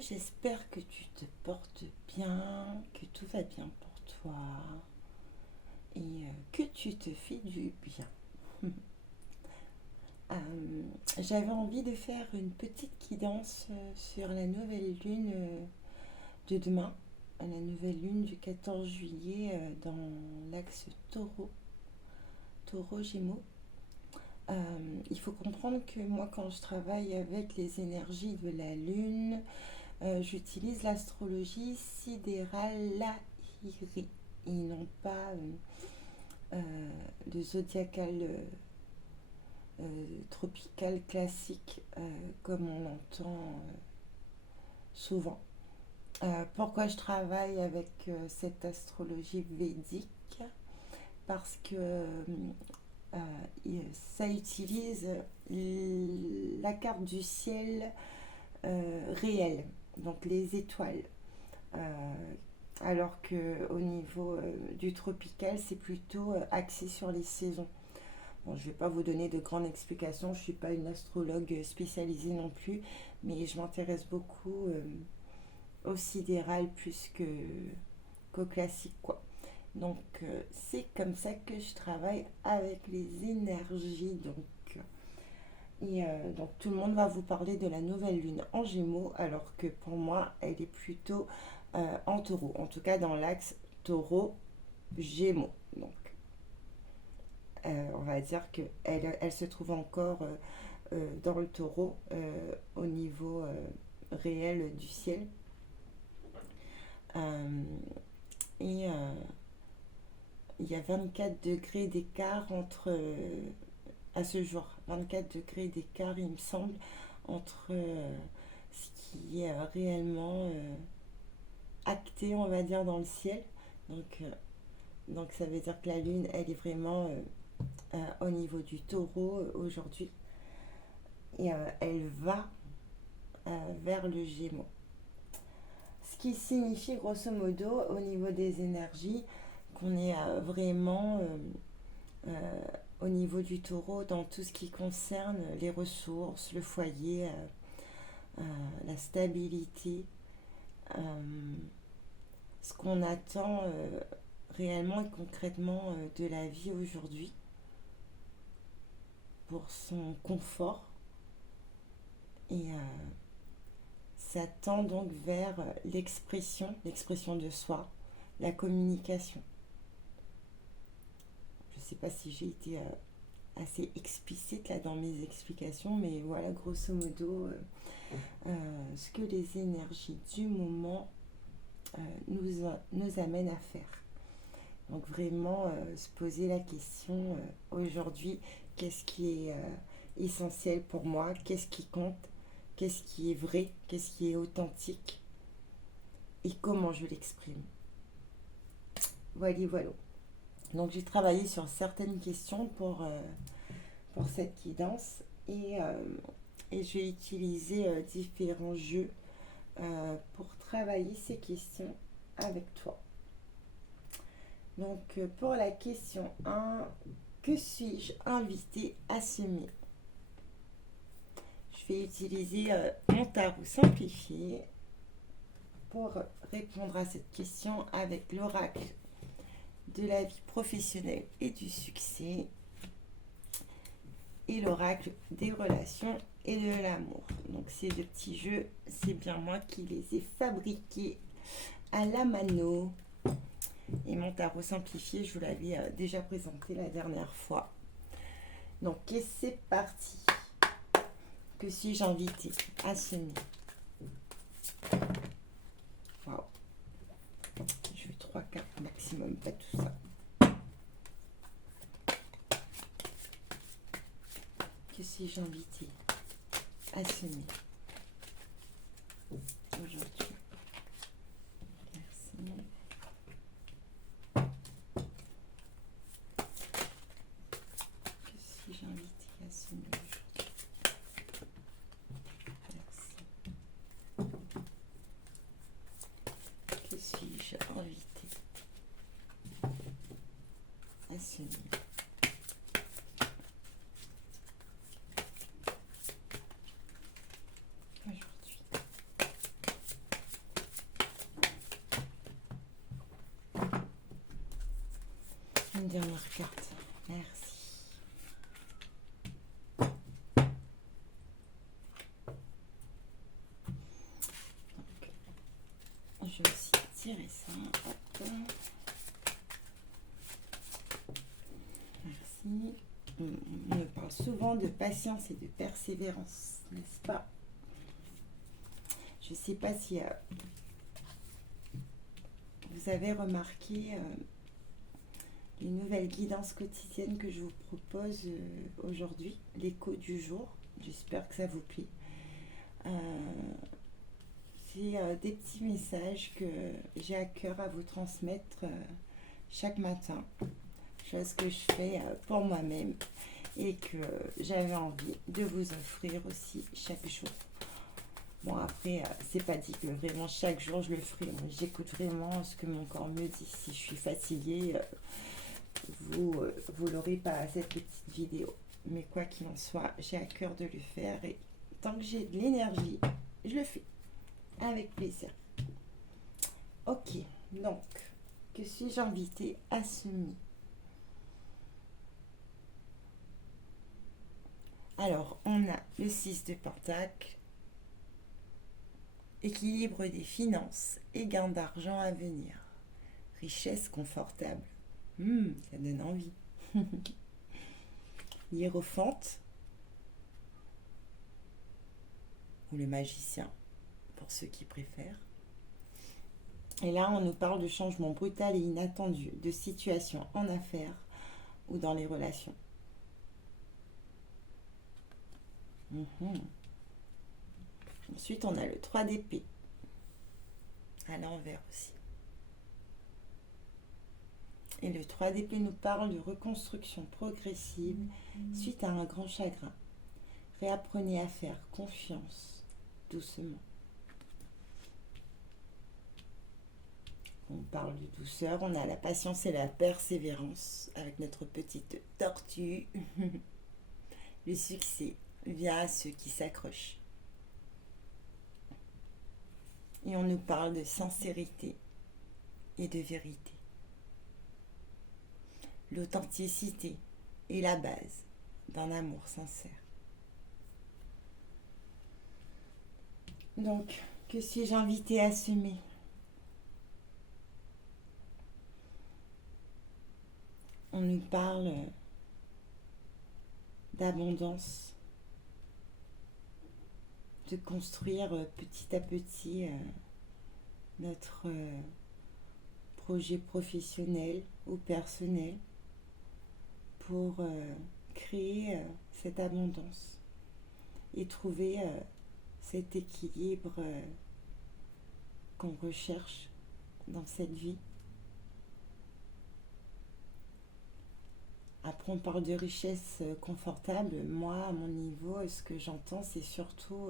j'espère que tu te portes bien, que tout va bien pour toi et que tu te fais du bien. J'avais envie de faire une petite guidance sur la nouvelle lune de demain, la nouvelle lune du 14 juillet dans l'axe taureau Gémeaux. Il faut comprendre que moi, quand je travaille avec les énergies de la lune, j'utilise l'astrologie sidérale lahiri et non pas le zodiacal tropical classique comme on entend souvent. Pourquoi je travaille avec cette astrologie védique? Parce que ça utilise la carte du ciel réel, donc les étoiles. Alors qu'au niveau du tropical, c'est plutôt axé sur les saisons. Bon, je ne vais pas vous donner de grandes explications, je ne suis pas une astrologue spécialisée non plus, mais je m'intéresse beaucoup au sidéral plus qu'au classique, quoi. Donc, c'est comme ça que je travaille avec les énergies. Donc, tout le monde va vous parler de la nouvelle lune en Gémeaux, alors que pour moi, elle est plutôt en taureau. En tout cas, dans l'axe taureau-gémeaux. Donc, on va dire qu'elle se trouve encore dans le taureau au niveau réel du ciel. Et il y a 24 degrés d'écart à ce jour, 24 degrés d'écart, il me semble, entre ce qui est réellement acté, on va dire, dans le ciel. Donc ça veut dire que la lune, elle est vraiment au niveau du taureau aujourd'hui. Et elle va vers le Gémeaux. Ce qui signifie grosso modo au niveau des énergies qu'on est vraiment au niveau du taureau dans tout ce qui concerne les ressources, le foyer, la stabilité, ce qu'on attend réellement et concrètement de la vie aujourd'hui pour son confort. Et ça tend donc vers l'expression de soi, la communication. Je ne sais pas si j'ai été assez explicite là dans mes explications, mais voilà grosso modo ce que les énergies du moment nous amènent à faire. Donc vraiment se poser la question aujourd'hui, qu'est-ce qui est essentiel pour moi, qu'est-ce qui compte, qu'est-ce qui est vrai, qu'est-ce qui est authentique et comment je l'exprime. Voilà. Donc j'ai travaillé sur certaines questions pour cette guidance et je vais utiliser différents jeux pour travailler ces questions avec toi. Donc pour la question 1, que suis-je invité à semer? Je vais utiliser mon tarot simplifié pour répondre à cette question avec l'oracle de la vie professionnelle et du succès et l'oracle des relations et de l'amour. Donc ces deux petits jeux, c'est bien moi qui les ai fabriqués à la mano. Et mon tarot simplifié, je vous l'avais déjà présenté la dernière fois. Donc c'est parti. Que suis-je invité à semer? Waouh. Je veux 3 cartes maximum, pas tout ça. Que suis-je invité à semer aujourd'hui? Merci. Que suis-je invité à semer aujourd'hui? Merci. Que suis-je invité à semer aujourd'hui? dernière carte. Merci. Donc, je vais aussi tirer ça. Hop. Merci. On me parle souvent de patience et de persévérance, n'est-ce pas? Je ne sais pas si vous avez remarqué les nouvelles guidances quotidiennes que je vous propose aujourd'hui, l'écho du jour. J'espère que ça vous plaît. C'est des petits messages que j'ai à cœur à vous transmettre chaque matin. Chose que je fais pour moi-même et que j'avais envie de vous offrir aussi chaque jour. Bon, après, c'est pas dit que vraiment chaque jour je le ferai. J'écoute vraiment ce que mon corps me dit. Si je suis fatiguée, vous l'aurez pas à cette petite vidéo. Mais quoi qu'il en soit, j'ai à cœur de le faire et tant que j'ai de l'énergie, je le fais avec plaisir. Ok, donc, que suis-je invitée à semer? Alors, on a le 6 de Pentacle, équilibre des finances et gain d'argent à venir. Richesse confortable. Ça donne envie. Hiérophante, ou le magicien, pour ceux qui préfèrent. Et là, on nous parle de changement brutal et inattendu, de situation en affaires ou dans les relations. Ensuite, on a le 3 d'épée, à l'envers aussi. Et le 3 d'épée nous parle de reconstruction progressive suite à un grand chagrin. Réapprenez à faire confiance doucement. On parle de douceur, on a la patience et la persévérance avec notre petite tortue. Le succès vient à ceux qui s'accrochent. Et on nous parle de sincérité et de vérité. L'authenticité est la base d'un amour sincère. Donc, que suis-je invitée à semer? On nous parle d'abondance, de construire petit à petit notre projet professionnel ou personnel pour créer cette abondance et trouver cet équilibre qu'on recherche dans cette vie. Après, on parle de richesse confortable. Moi, à mon niveau, ce que j'entends, c'est surtout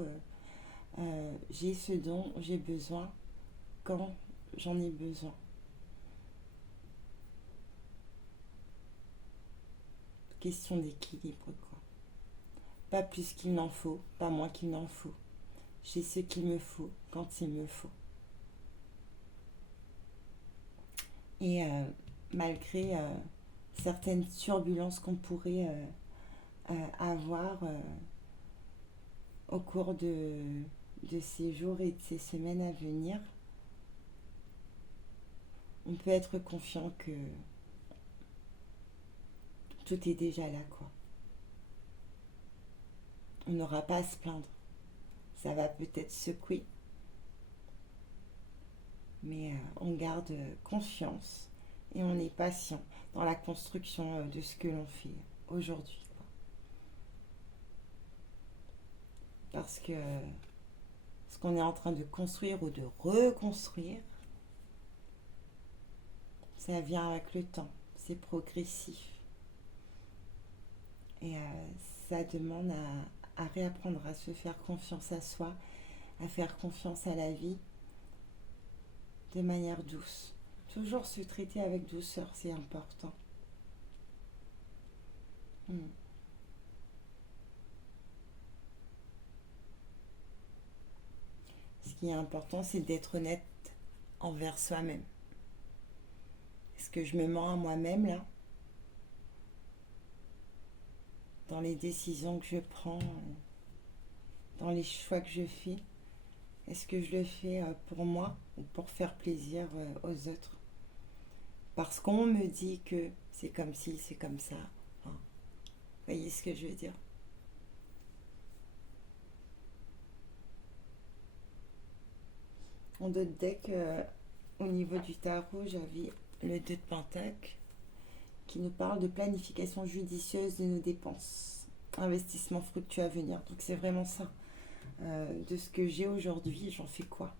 j'ai ce dont j'ai besoin quand j'en ai besoin. Question d'équilibre, quoi. Pas plus qu'il n'en faut, pas moins qu'il n'en faut. J'ai ce qu'il me faut quand il me faut. Et malgré certaines turbulences qu'on pourrait avoir au cours de ces jours et de ces semaines à venir, on peut être confiant que tout est déjà là, quoi. On n'aura pas à se plaindre. Ça va peut-être secouer, mais on garde confiance et on est patient dans la construction de ce que l'on fait aujourd'hui, quoi. Parce que ce qu'on est en train de construire ou de reconstruire, ça vient avec le temps, c'est progressif. Et ça demande à réapprendre à se faire confiance à soi, à faire confiance à la vie de manière douce. Toujours se traiter avec douceur, c'est important. Ce qui est important, c'est d'être honnête envers soi-même. Est-ce que je me mens à moi-même là? dans les décisions que je prends, dans les choix que je fais. Est-ce que je le fais pour moi ou pour faire plaisir aux autres? Parce qu'on me dit que c'est comme ci, c'est comme ça. Enfin, vous voyez ce que je veux dire? En d'autres decks, au niveau du tarot, j'avais le 2 de Pentacle qui nous parle de planification judicieuse de nos dépenses, investissement fructueux à venir. Donc c'est vraiment ça. De ce que j'ai aujourd'hui, j'en fais quoi?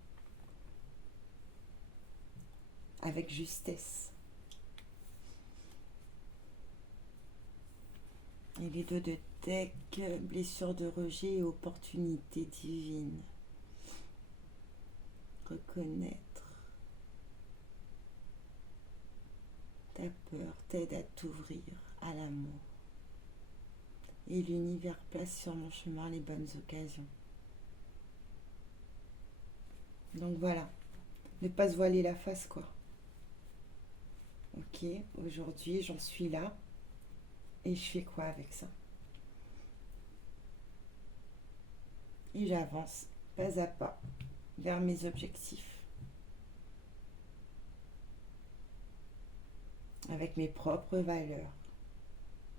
Avec justesse. Et les 2 de deck, blessure de rejet et opportunité divine. Reconnaître. Ta peur t'aide à t'ouvrir à l'amour. Et l'univers place sur mon chemin les bonnes occasions. Donc voilà, ne pas se voiler la face, quoi. Ok, aujourd'hui j'en suis là et je fais quoi avec ça? Et j'avance pas à pas vers mes objectifs avec mes propres valeurs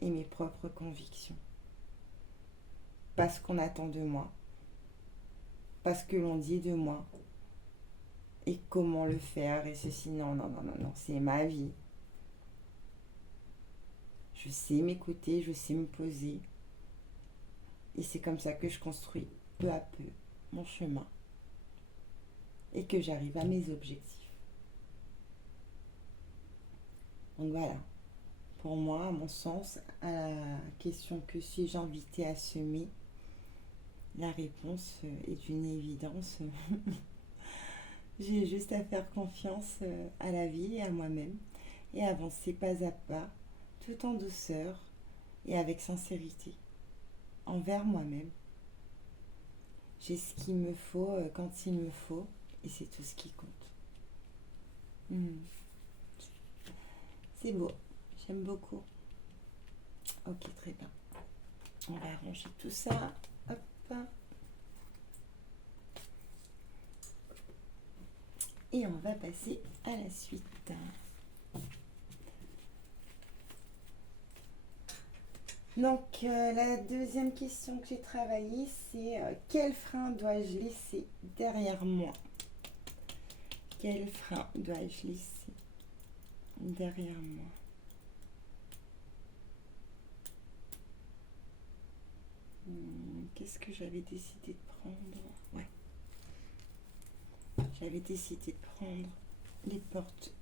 et mes propres convictions. Pas ce qu'on attend de moi, pas ce que l'on dit de moi et comment le faire et ceci. Non, non, non, non, non, c'est ma vie. Je sais m'écouter, je sais me poser. Et c'est comme ça que je construis peu à peu mon chemin et que j'arrive à mes objectifs. Donc voilà, pour moi, à mon sens, à la question que suis-je invité à semer, la réponse est d'une évidence. J'ai juste à faire confiance à la vie et à moi-même et avancer pas à pas, tout en douceur et avec sincérité envers moi-même. J'ai ce qu'il me faut quand il me faut et c'est tout ce qui compte. C'est beau, j'aime beaucoup. Ok, très bien. On va arranger tout ça. Hop. Et on va passer à la suite. Donc, la deuxième question que j'ai travaillée, c'est quel frein dois-je laisser derrière moi? Quel frein dois-je laisser derrière moi? Qu'est-ce que j'avais décidé de prendre? Ouais. J'avais décidé de prendre les portes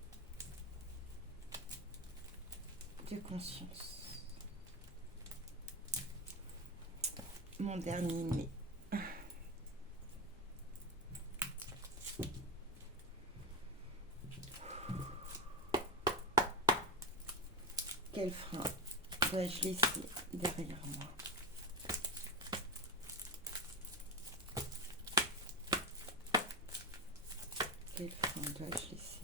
de conscience. Mon dernier né. Quel frein dois-je laisser derrière moi? Quel frein dois-je laisser?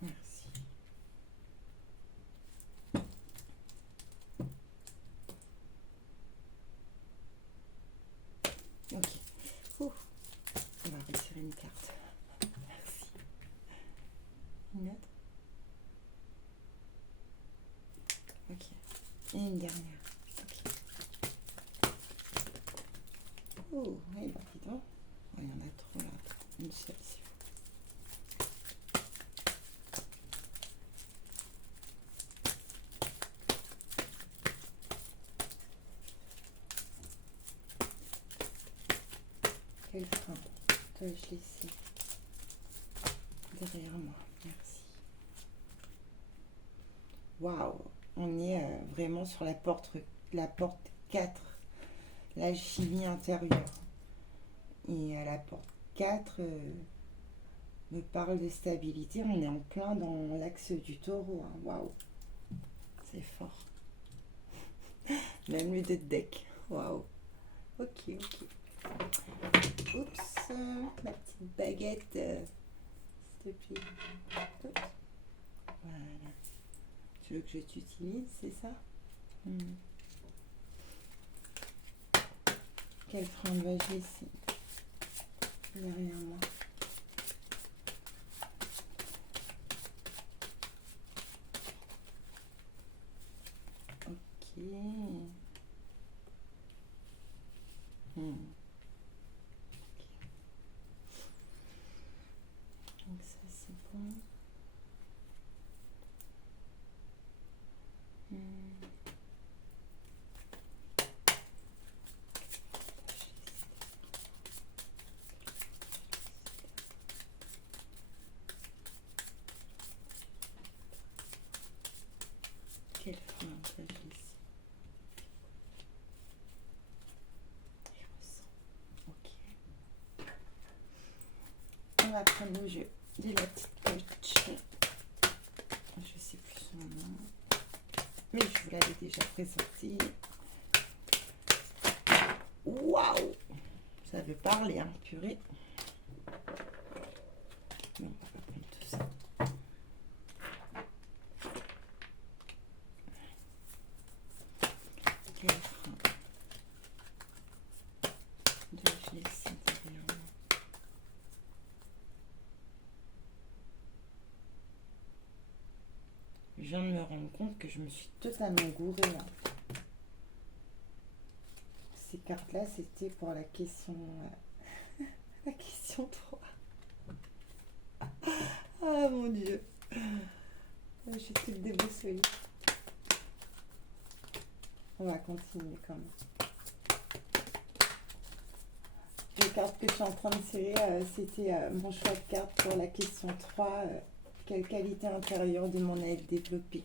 Merci. Ok. On va retirer une carte. Merci. Une autre? Ok. Et une dernière. Ok. Oh, ouais, bah dis donc. Oh, il y en a trop là. Une seule, s'il faut. Quel frein dois-je laisser derrière moi? Merci. Waouh, on est vraiment sur la porte 4, l'alchimie intérieure. Et à la porte 4 me parle de stabilité. On est en plein dans l'axe du taureau. Hein. Waouh, c'est fort. Même le deck. Waouh. Ok, ok. Oups, ma petite baguette, s'il te plaît. Oups. Voilà. Tu veux que je t'utilise, c'est ça? Quel frein dois-je laisser derrière moi? Ok. Donc ça c'est bon. Quel frein dois-je laisser? Il ressent. Ok. On va prendre le jeu de la petite coach. Je sais plus son nom, mais je vous l'avais déjà présenté. Waouh! Ça veut parler, hein, purée. Mais on va pas prendre tout ça. Quel frein dois-je laisser derrière moi? Je viens de me rendre compte que je me suis totalement gourée là. Ces cartes-là, c'était pour la question, la question 3. Ah mon Dieu. Je suis toute déboussolée. On va continuer quand même. Les cartes que je suis en train de tirer, c'était mon choix de cartes pour la question 3. Quelle qualité intérieure demande-t-elle développer?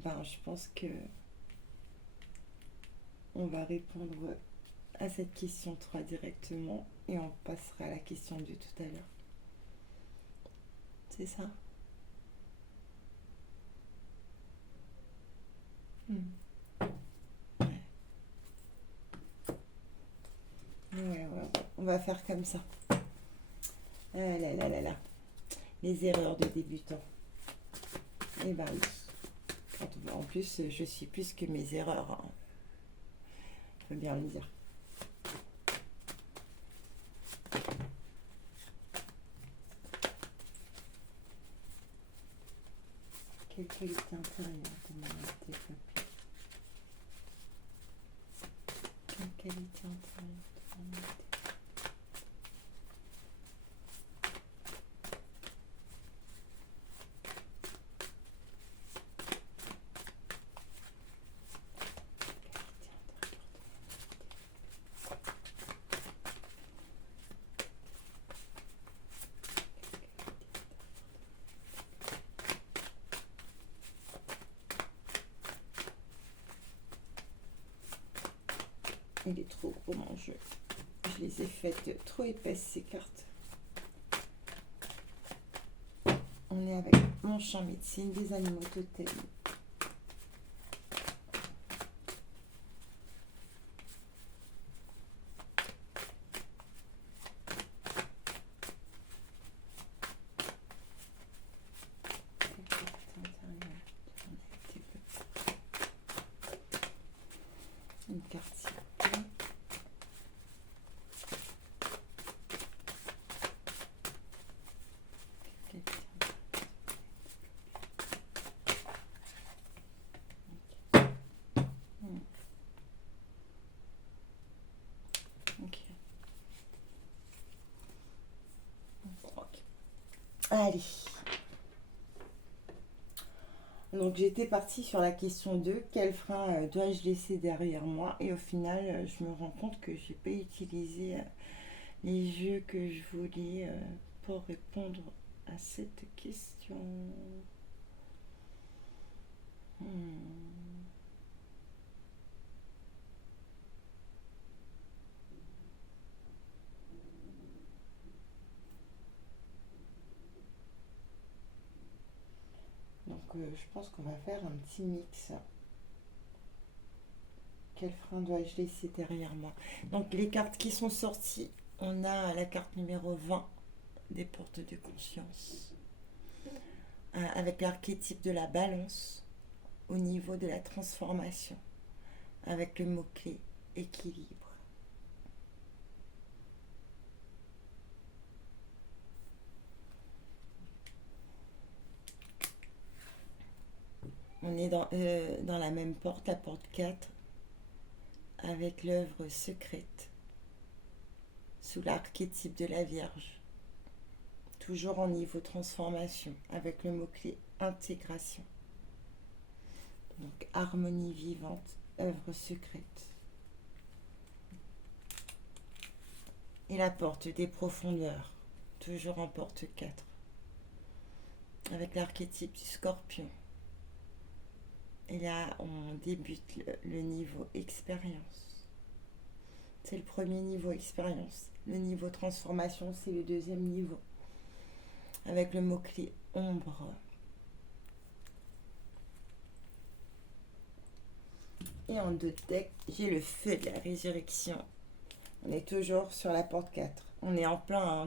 Ben, je pense que on va répondre à cette question 3 directement et on passera à la question 2 tout à l'heure. C'est ça? Ouais, on va faire comme ça. Ah là là là là. Les erreurs de débutants. Eh ben oui. En plus, je suis plus que mes erreurs. Hein. Je peux bien le dire. Quelle qualité intérieure demande à développer? Quelle qualité intérieure demande à développer? Il est trop gros mon jeu. Je les ai faites trop épaisses ces cartes. On est avec mon champ médecine des animaux totems. Une carte ici. Allez. Donc j'étais partie sur la question 2, quel frein dois-je laisser derrière moi? Et au final, je me rends compte que j'ai pas utilisé les jeux que je voulais pour répondre à cette question. Donc je pense qu'on va faire un petit mix. Quel frein dois-je laisser derrière moi? Donc les cartes qui sont sorties, on a la carte numéro 20 des portes de conscience. avec l'archétype de la balance au niveau de la transformation, avec le mot-clé équilibre. On est dans la même porte, la porte 4, avec l'œuvre secrète, sous l'archétype de la Vierge. Toujours en niveau transformation, avec le mot-clé intégration. Donc harmonie vivante, œuvre secrète. Et la porte des profondeurs, toujours en porte 4, avec l'archétype du Scorpion. Et là, on débute le niveau expérience. C'est le premier niveau expérience. Le niveau transformation, c'est le deuxième niveau. Avec le mot-clé ombre. Et en deux decks, j'ai le feu de la résurrection. On est toujours sur la porte 4. On est en plein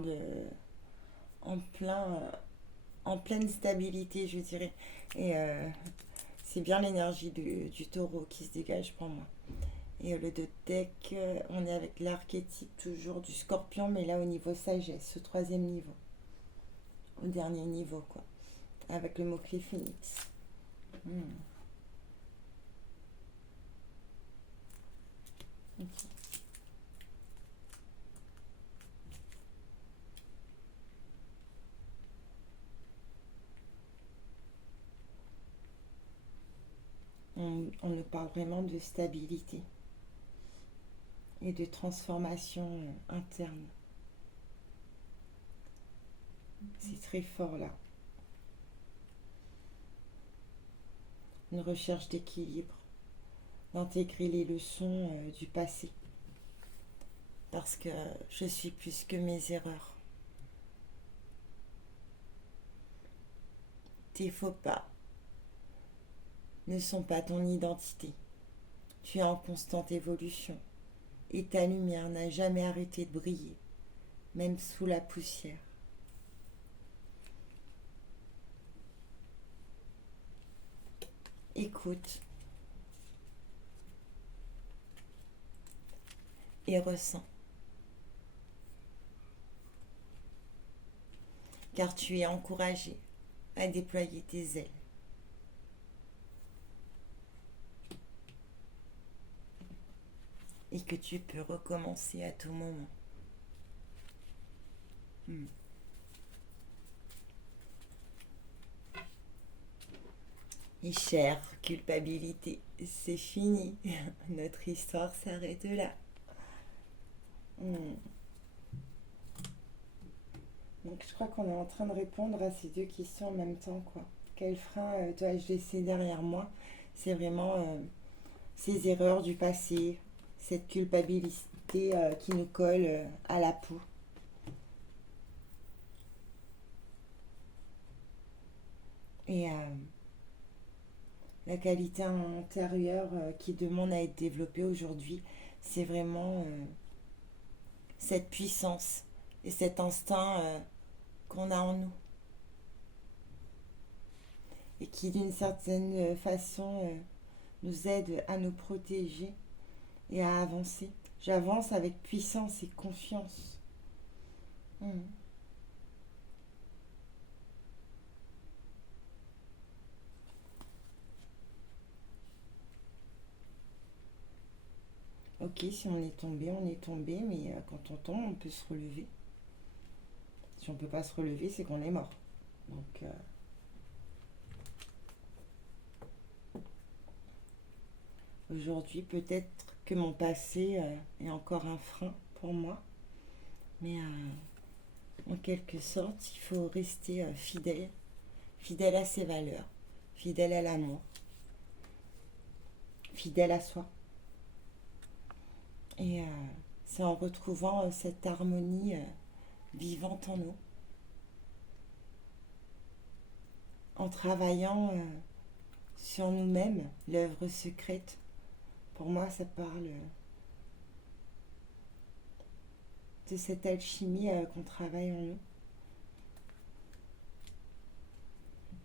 en pleine stabilité, je dirais. Et c'est bien l'énergie du taureau qui se dégage pour moi. Et le deux deck, on est avec l'archétype toujours du scorpion, mais là au niveau sagesse, au troisième niveau. Au dernier niveau, quoi. Avec le mot-clé phénix. Ok. On nous parle vraiment de stabilité et de transformation interne. C'est très fort là. Une recherche d'équilibre, d'intégrer les leçons du passé. Parce que je suis plus que mes erreurs. Tes faux pas ne sont pas ton identité. Tu es en constante évolution. Et ta lumière n'a jamais arrêté de briller, même sous la poussière. Écoute et ressens. Car tu es encouragé à déployer tes ailes. Et que tu peux recommencer à tout moment. Et chère culpabilité, c'est fini. Notre histoire s'arrête là. Donc je crois qu'on est en train de répondre à ces deux questions en même temps, quoi. Quel frein dois-je laisser derrière moi? C'est vraiment ces erreurs du passé, cette culpabilité qui nous colle à la peau. Et la qualité intérieure qui demande à être développée aujourd'hui, c'est vraiment cette puissance et cet instinct qu'on a en nous. Et qui d'une certaine façon nous aide à nous protéger et à avancer. J'avance avec puissance et confiance. Ok, si on est tombé, mais quand on tombe, on peut se relever. Si on ne peut pas se relever, c'est qu'on est mort. Donc, aujourd'hui, peut-être que mon passé est encore un frein pour moi, mais en quelque sorte, il faut rester fidèle, fidèle à ses valeurs, fidèle à l'amour, fidèle à soi. Et c'est en retrouvant cette harmonie vivante en nous, en travaillant sur nous-mêmes, l'œuvre secrète. Pour moi, ça parle de cette alchimie qu'on travaille en nous.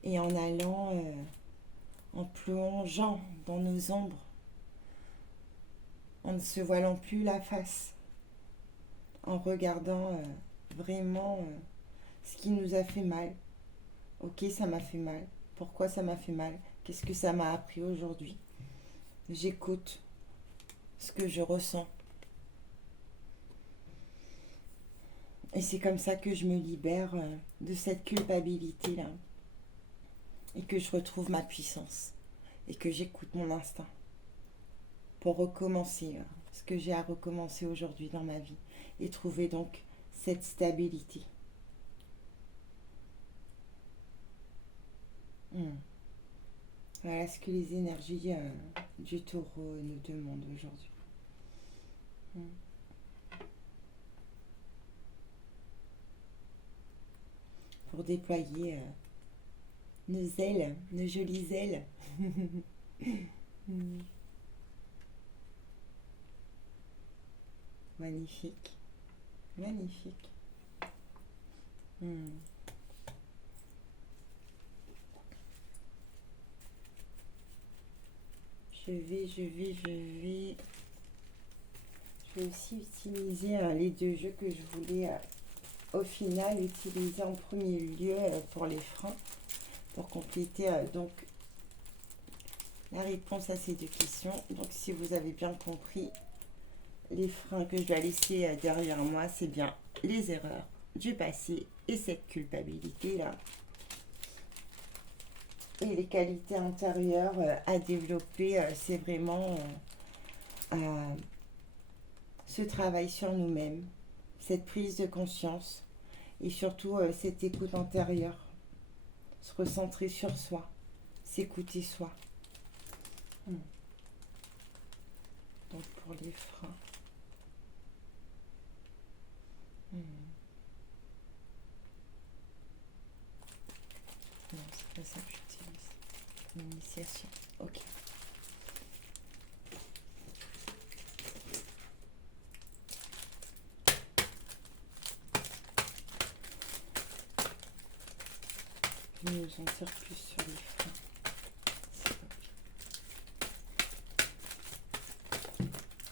et en allant, en plongeant dans nos ombres, en ne se voilant plus la face, en regardant vraiment ce qui nous a fait mal. Ok, ça m'a fait mal. Pourquoi ça m'a fait mal? Qu'est-ce que ça m'a appris aujourd'hui? J'écoute ce que je ressens. Et c'est comme ça que je me libère de cette culpabilité-là. Et que je retrouve ma puissance. Et que j'écoute mon instinct. Pour recommencer ce que j'ai à recommencer aujourd'hui dans ma vie. Et trouver donc cette stabilité. Voilà ce que les énergies du taureau nous demandent aujourd'hui. Pour déployer nos ailes, nos jolies ailes. Magnifique. Magnifique. Je vais aussi utiliser les deux jeux que je voulais au final utiliser en premier lieu pour les freins, pour compléter donc la réponse à ces deux questions. Donc si vous avez bien compris, les freins que je dois laisser derrière moi, c'est bien les erreurs du passé et cette culpabilité-là. Et les qualités intérieures à développer, c'est vraiment ce travail sur nous-mêmes, cette prise de conscience et surtout cette écoute intérieure, se recentrer sur soi, s'écouter soi. Donc pour les freins. Non, c'est pas ça que j'utilise. L'initiation. Ok. Je vais nous en dire plus sur les freins.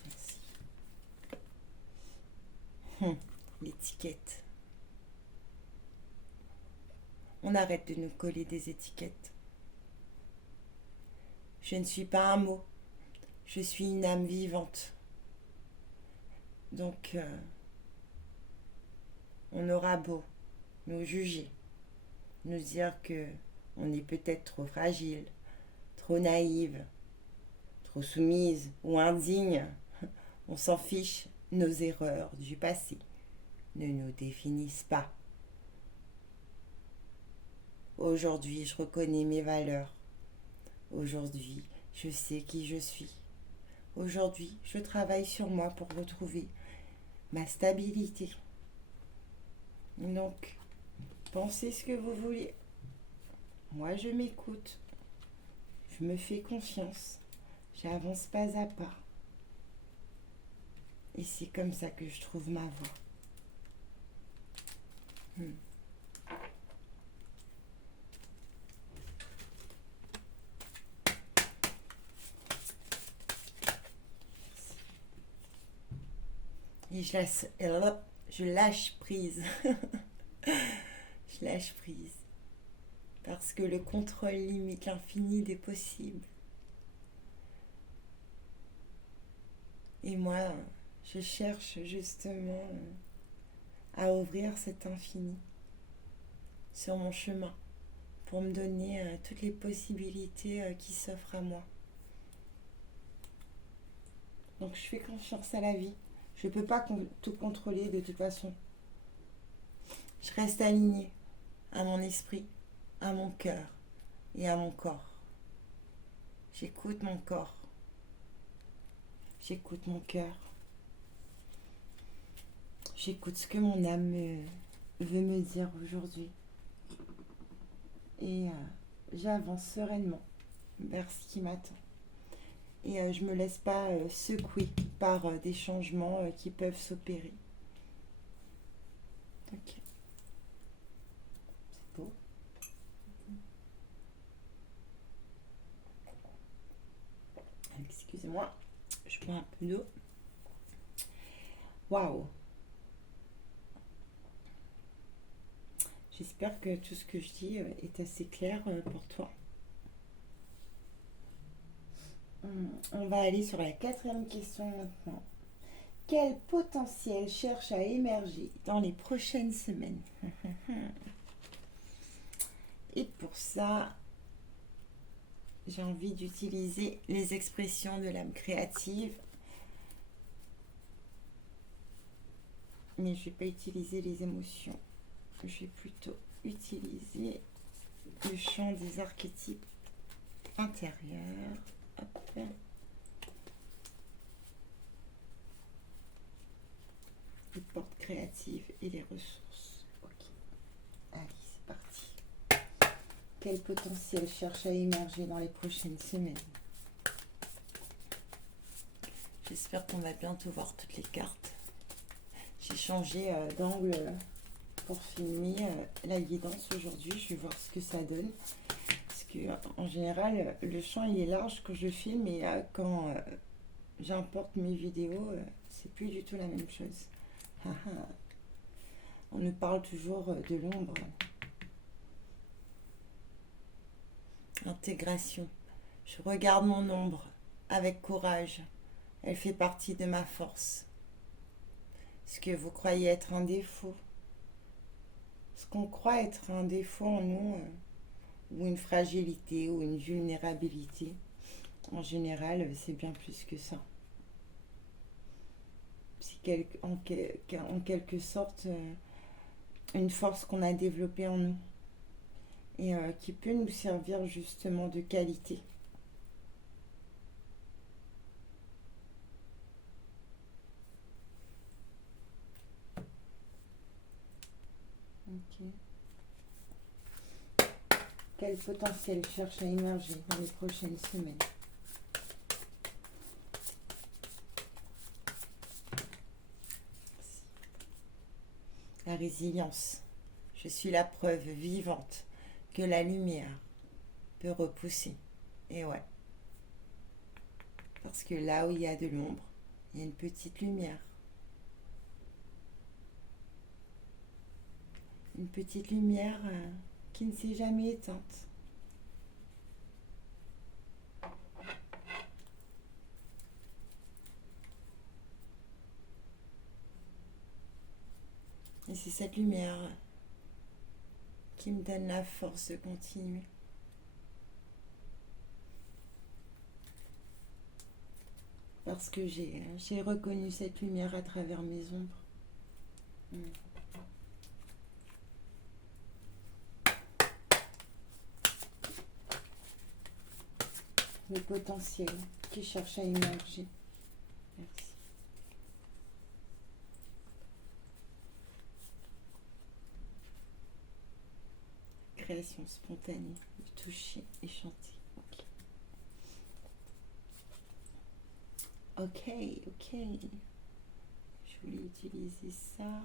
Merci. L'étiquette. On arrête de nous coller des étiquettes. Je ne suis pas un mot. Je suis une âme vivante. Donc, on aura beau nous juger, nous dire que on est peut-être trop fragile, trop naïve, trop soumise ou indigne. On s'en fiche, nos erreurs du passé ne nous définissent pas. Aujourd'hui, je reconnais mes valeurs. Aujourd'hui, je sais qui je suis. Aujourd'hui, je travaille sur moi pour retrouver ma stabilité. Donc, pensez ce que vous voulez. Moi, je m'écoute. Je me fais confiance. J'avance pas à pas. Et c'est comme ça que je trouve ma voie. Et je lâche prise. Je lâche prise. Parce que le contrôle limite l'infini des possibles. Et moi, je cherche justement à ouvrir cet infini sur mon chemin pour me donner toutes les possibilités qui s'offrent à moi. Donc je fais confiance à la vie. Je ne peux pas tout contrôler de toute façon. Je reste alignée à mon esprit, à mon cœur et à mon corps. J'écoute mon corps. J'écoute mon cœur. J'écoute ce que mon âme veut me dire aujourd'hui. Et j'avance sereinement vers ce qui m'attend. Et je ne me laisse pas secouer par des changements qui peuvent s'opérer. Ok. C'est beau. Excusez-moi, je bois un peu d'eau. Waouh! J'espère que tout ce que je dis est assez clair pour toi. On va aller sur la quatrième question maintenant. Quel potentiel cherche à émerger dans les prochaines semaines? Et pour ça, j'ai envie d'utiliser les expressions de l'âme créative. Mais je ne vais pas utiliser les émotions. Je vais plutôt utiliser le champ des archétypes intérieurs. Hop. Les portes créatives et les ressources. Ok. Allez, c'est parti. Quel potentiel cherche à émerger dans les prochaines semaines? J'espère qu'on va bientôt voir toutes les cartes. J'ai changé d'angle pour filmer la guidance aujourd'hui. Je vais voir ce que ça donne. Parce que en général, le champ il est large quand je filme et quand j'importe mes vidéos, c'est plus du tout la même chose. On nous parle toujours de l'ombre. Intégration. Je regarde mon ombre avec courage. Elle fait partie de ma force. Ce que vous croyez être un défaut, ce qu'on croit être un défaut en nous, ou une fragilité, ou une vulnérabilité, en général, c'est bien plus que ça. C'est en quelque sorte une force qu'on a développée en nous et qui peut nous servir justement de qualité. Ok. Quel potentiel cherche à émerger dans les prochaines semaines? La résilience. Je suis la preuve vivante que la lumière peut repousser. Et ouais. Parce que là où il y a de l'ombre, il y a une petite lumière. Une petite lumière qui ne s'est jamais éteinte. Et c'est cette lumière qui me donne la force de continuer. Parce que j'ai reconnu cette lumière à travers mes ombres. Le potentiel qui cherche à émerger. Merci. Création spontanée, de toucher et chanter. Ok, ok. Je voulais utiliser ça.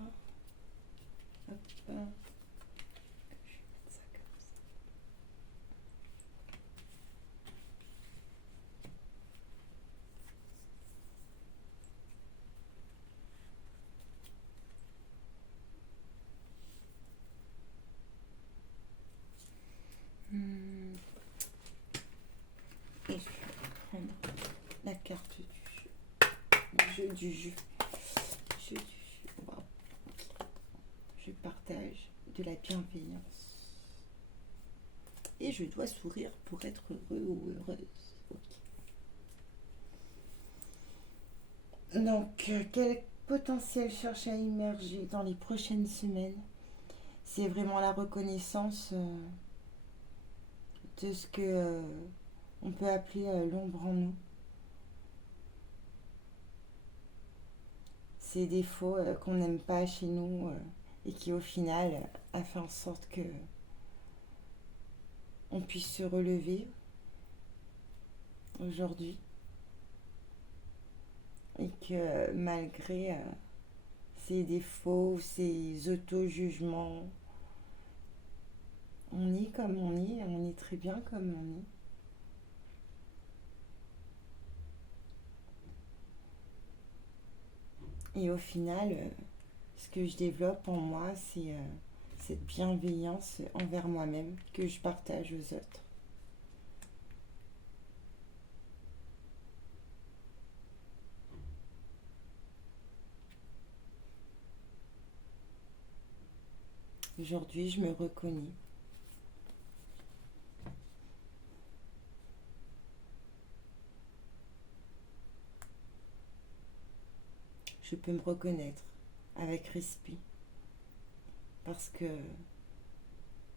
Hop. Je vais mettre ça comme ça. Et je vais prendre la carte du jeu. Du jeu. Wow. Je partage de la bienveillance. Et je dois sourire pour être heureux ou heureuse. Okay. Donc, quel potentiel cherche à émerger dans les prochaines semaines? C'est vraiment la reconnaissance de ce que on peut appeler l'ombre en nous. Ces défauts qu'on n'aime pas chez nous et qui au final a fait en sorte que on puisse se relever aujourd'hui et que malgré ces défauts, ces auto-jugements, on est comme on est très bien comme on est. Et au final, ce que je développe en moi, c'est cette bienveillance envers moi-même que je partage aux autres. Aujourd'hui, je me reconnais. Je peux me reconnaître avec respect parce que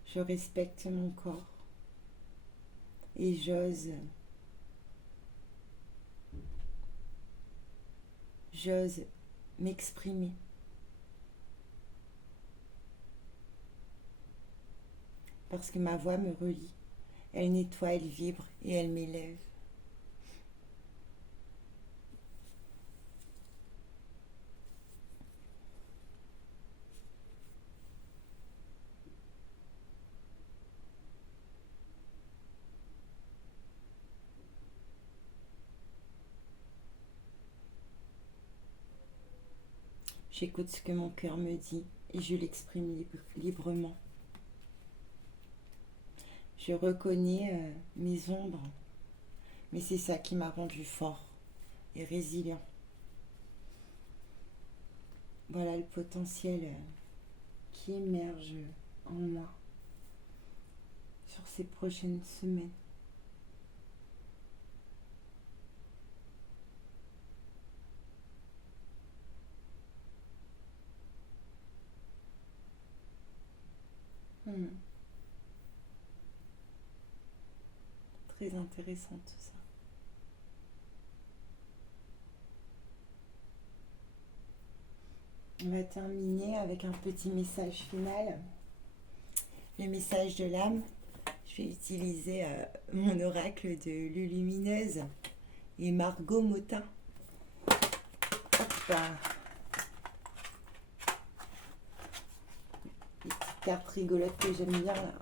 je respecte mon corps et j'ose m'exprimer parce que ma voix me relie. Elle nettoie, elle vibre et elle m'élève. J'écoute ce que mon cœur me dit et je l'exprime librement. Je reconnais mes ombres, mais c'est ça qui m'a rendu fort et résilient. Voilà le potentiel qui émerge en moi sur ces prochaines semaines. Hmm. Très intéressant tout ça. On va terminer avec un petit message final. Le message de l'âme. Je vais utiliser mon oracle de Lulumineuse et Margot Motin. Hop, les petites cartes rigolotes que j'aime bien là.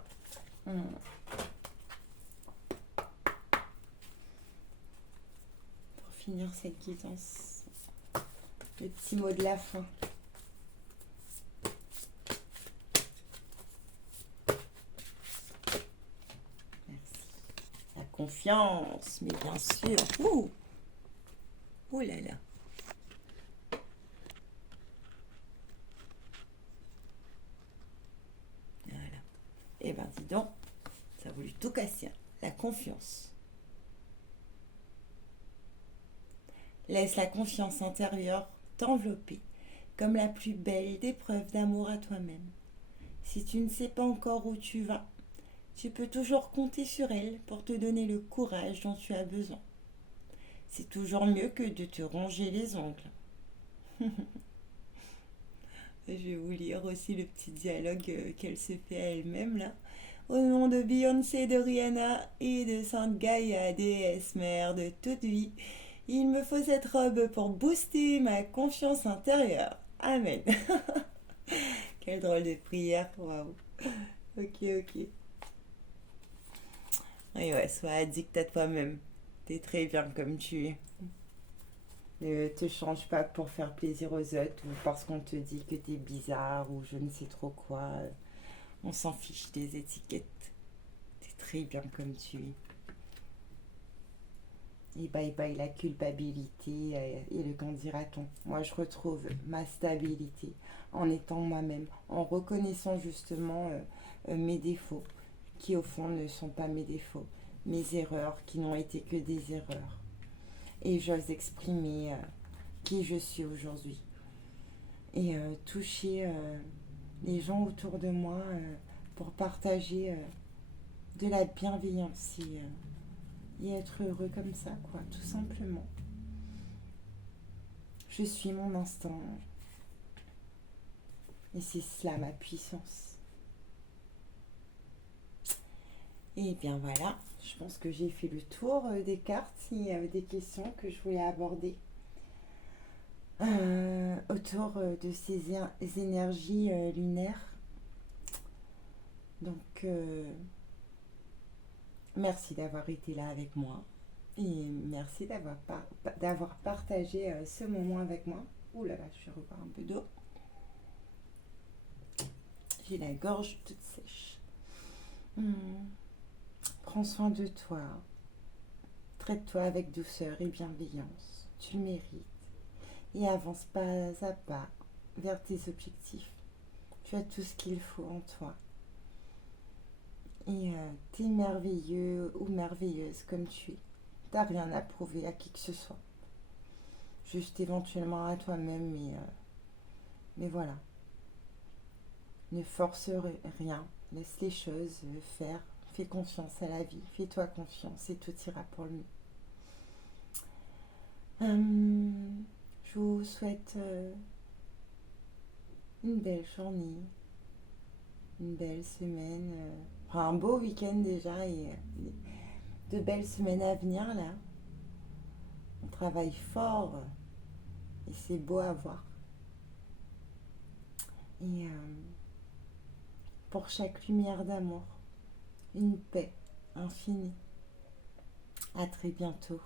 Pour finir cette guidance, le petit mot de la fin. Merci. La confiance, mais bien sûr. Ouh, oh là là. Voilà. Eh ben dis donc, ça a voulu tout casser. Hein. La confiance. Laisse la confiance intérieure t'envelopper comme la plus belle des preuves d'amour à toi-même. Si tu ne sais pas encore où tu vas, tu peux toujours compter sur elle pour te donner le courage dont tu as besoin. C'est toujours mieux que de te ronger les ongles. Je vais vous lire aussi le petit dialogue qu'elle se fait à elle-même là. Au nom de Beyoncé, de Rihanna et de Sainte Gaïa, déesse mère de toute vie, il me faut cette robe pour booster ma confiance intérieure. Amen. Quelle drôle de prière, waouh. Ok, ok. Et ouais, sois addict à toi-même. T'es très bien comme tu es. Ne te change pas pour faire plaisir aux autres ou parce qu'on te dit que t'es bizarre ou je ne sais trop quoi. On s'en fiche des étiquettes. T'es très bien comme tu es. Et bye bye la culpabilité et le qu'en dira-t-on. Moi, je retrouve ma stabilité en étant moi-même, en reconnaissant justement mes défauts, qui au fond ne sont pas mes défauts, mes erreurs qui n'ont été que des erreurs. Et j'ose exprimer qui je suis aujourd'hui et toucher les gens autour de moi pour partager de la bienveillance et être heureux comme ça, quoi, tout simplement. Je suis mon instinct et c'est cela ma puissance. Et bien voilà, je pense que j'ai fait le tour des cartes. Il y avait des questions que je voulais aborder autour de ces énergies lunaires. Donc, merci d'avoir été là avec moi et merci d'avoir partagé ce moment avec moi. Ouh là là, je vais revoir un peu d'eau. J'ai la gorge toute sèche. Prends soin de toi. Traite-toi avec douceur et bienveillance. Tu le mérites. Et avance pas à pas vers tes objectifs. Tu as tout ce qu'il faut en toi. Et t'es merveilleux ou merveilleuse comme tu es. T'as rien à prouver à qui que ce soit. Juste éventuellement à toi-même, mais voilà. Ne force rien. Laisse les choses faire. Fais confiance à la vie. Fais-toi confiance et tout ira pour le mieux. Je vous souhaite une belle journée, une belle semaine, un beau week-end déjà et de belles semaines à venir là. On travaille fort et c'est beau à voir. Et pour chaque lumière d'amour, une paix infinie. À très bientôt.